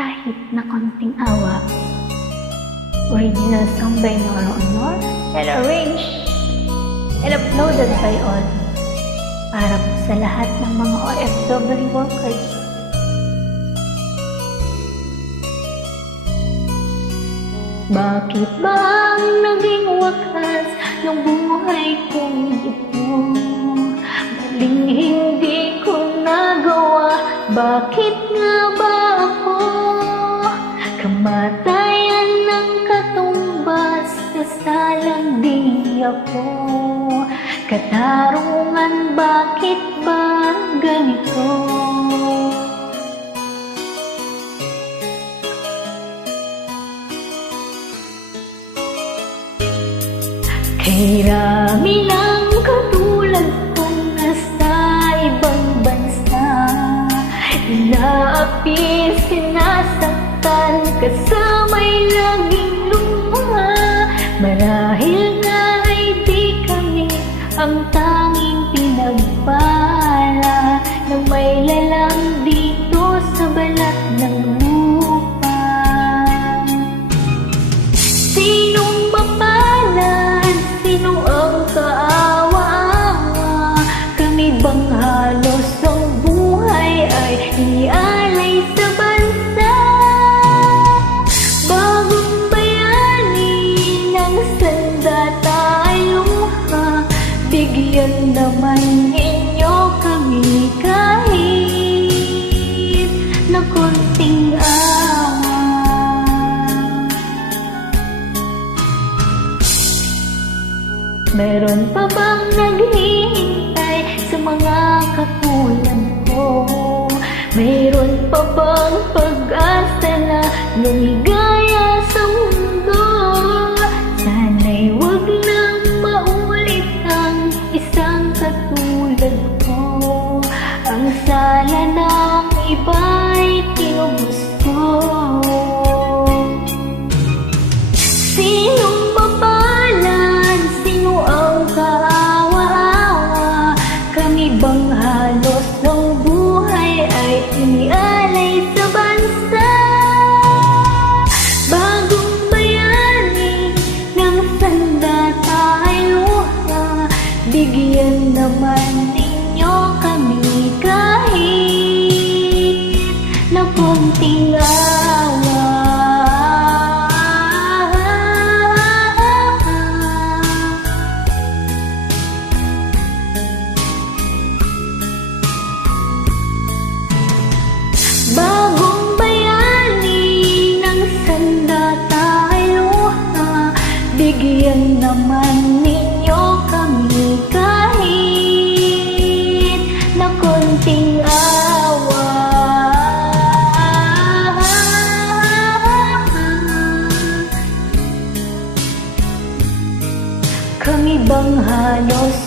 kahit na konting awa. Original song by Nora Honor and arranged and uploaded by all para po sa lahat ng mga OFW workers. Bakit ba ang naging wakas ng buhay kong ito? Maling hindi ko nagawa, bakit nga ba ako? Kamatayan ng katumbas, kasalang di ako. Katarungan, bakit ba ganito? Kay rami lang katulad kong nasa ibang bansa, inaapi, sinasaktan, kasama'y laging luha. Marahil nga ay di kami ang tanging pinagpala na may lalang dito sa balat ng lupa. Sinong mapalan? Sino ang kaawa-awa? Kami bang halos ang buhay ay inialay sa bansa? Bagong bayani ng sandata ay luha, bigyan naman ninyo kami kahit na konting awa. Meron pa bang naghihintay sa mga katulad ko? Meron pa bang pag-asa na lumigaya sa mundo? Sana'y wag nang maulit ang isang katulad ko. Ang sala ng iba'y tinubos ko. Sinong mapalan? Sino ang kaawa-awa? Kami bang halos ng buhay ay inialay sa bansa? Bagong bayani ng sandata ay luha, bigyan naman ninyo kami kahit na konting awa. Bagong bayani ng sandata ay luha, bigyan naman ninyo kami kahit na konting awa. Kami bang halos